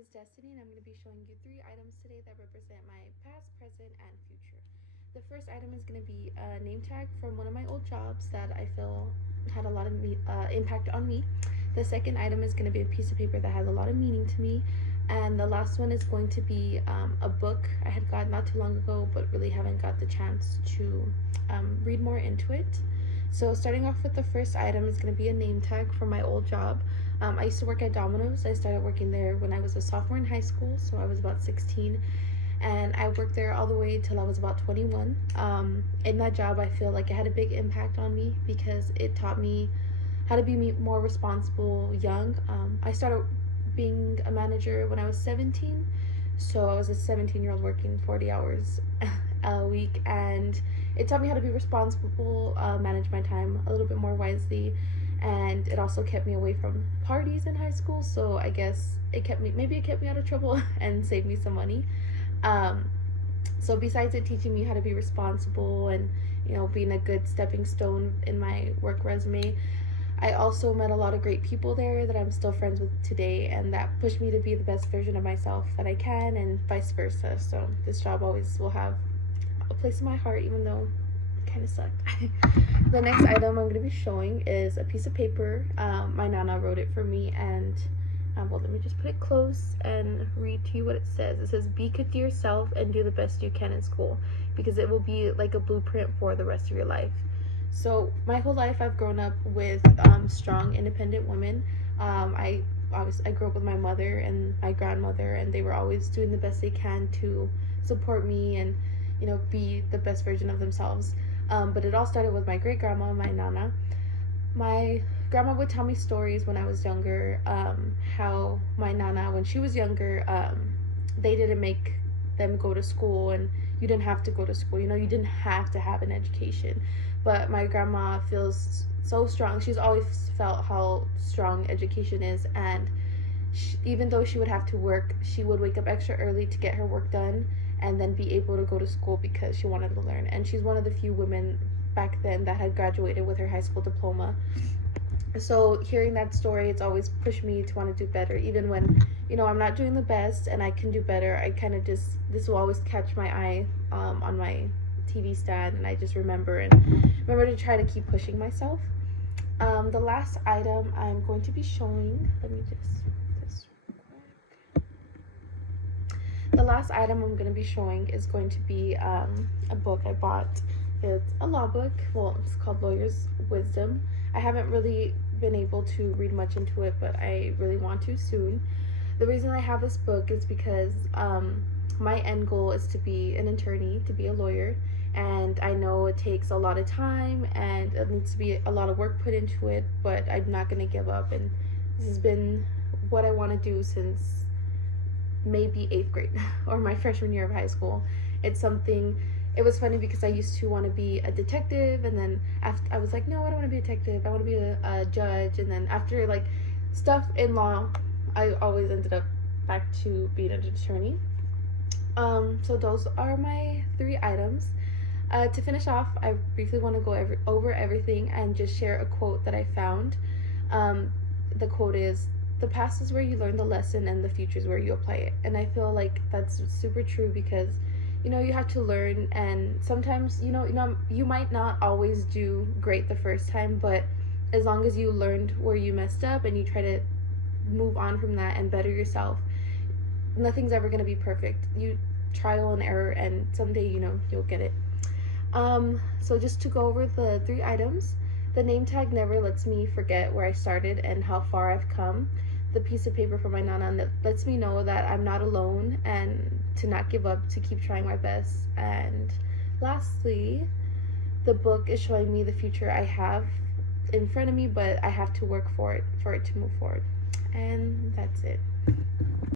is Destiny, and I'm going to be showing you 3 items today that represent my past, present, and future. The first item is going to be a name tag from one of my old jobs that I feel had a lot of impact on me. The second item is going to be a piece of paper that has a lot of meaning to me. And the last one is going to be a book I had got not too long ago, but really haven't got the chance to read more into it. So starting off with the first item is going to be a name tag from my old job. I used to work at Domino's. I started working there when I was a sophomore in high school, so I was about 16. And I worked there all the way till I was about 21. In that job, I feel like it had a big impact on me because it taught me how to be more responsible young. I started being a manager when I was 17, so I was a 17-year-old working 40 hours a week, and it taught me how to be responsible, manage my time a little bit more wisely, and it also kept me away from parties in high school, so I guess it kept me out of trouble and saved me some money. So besides it teaching me how to be responsible and, you know, being a good stepping stone in my work resume, I also met a lot of great people there that I'm still friends with today, and that pushed me to be the best version of myself that I can, and vice versa. So this job always will have a place in my heart, even though it kind of sucked. The next item I'm going to be showing is a piece of paper. My Nana wrote it for me, and well, let me just put it close and read to you what it says. It says, "Be good to yourself and do the best you can in school, because it will be like a blueprint for the rest of your life." So my whole life I've grown up with strong, independent women. I grew up with my mother and my grandmother, and they were always doing the best they can to support me and, you know, be the best version of themselves. But it all started with my great grandma, my Nana. My grandma would tell me stories when I was younger, how my Nana, when she was younger, they didn't make them go to school, and you didn't have to go to school. You know, you didn't have to have an education. But my grandma feels so strong. She's always felt how strong education is, and even though she would have to work, she would wake up extra early to get her work done and then be able to go to school because she wanted to learn. And she's one of the few women back then that had graduated with her high school diploma. So hearing that story, it's always pushed me to want to do better, even when, you know, I'm not doing the best and I can do better. I kind of just, this will always catch my eye on my TV stand, and I just remember to try to keep pushing myself. The last item I'm going to be showing, let me just this real quick. The last item I'm going to be showing is going to be a book I bought. It's a law book. Well, it's called Lawyer's Wisdom. I haven't really been able to read much into it, but I really want to soon. The reason I have this book is because my end goal is to be an attorney, to be a lawyer, and I know it takes a lot of time and it needs to be a lot of work put into it, but I'm not going to give up, and this has been what I want to do since maybe 8th grade or my freshman year of high school. It's something. It was funny because I used to want to be a detective, and then after I was like, no, I don't want to be a detective, I want to be a judge, and then after like stuff in law, I always ended up back to being an attorney. So those are my 3 items. To finish off, I briefly want to go over everything and just share a quote that I found. The quote is, "The past is where you learn the lesson, and the future is where you apply it." And I feel like that's super true because, you know, you have to learn, and sometimes, you know, you might not always do great the first time, but as long as you learned where you messed up and you try to move on from that and better yourself, nothing's ever going to be perfect. You trial and error, and someday, you know, you'll get it. So just to go over the 3 items, the name tag never lets me forget where I started and how far I've come. The piece of paper from my Nana that lets me know that I'm not alone and to not give up, to keep trying my best. And lastly, the book is showing me the future I have in front of me, but I have to work for it to move forward. And that's it.